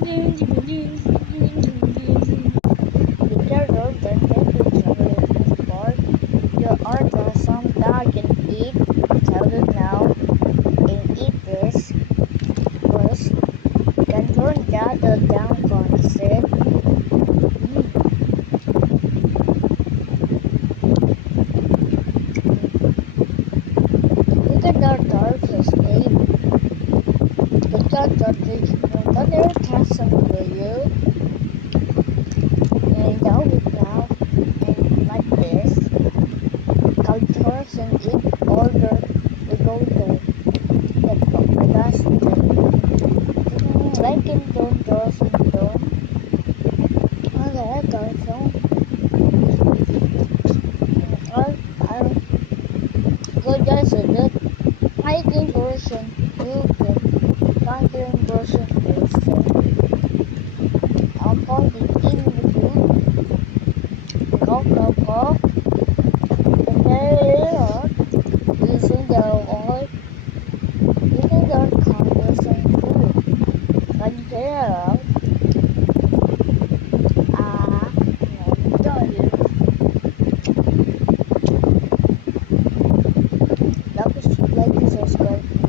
Better than temperature for your order some dog can eat. Tell you now and eat this first. Can turn the other down concept. Look at our darkest ape. Look at the other castle for you. And now we now and like this. Cultures and eat order we go to the last like in don't doors and don't. Okay, garçon. I'll go just a bit. Hiking version. You can conquering version also. I'll call it in the food. Go. And there using the oil. Using the conversion food. And there like to subscribe.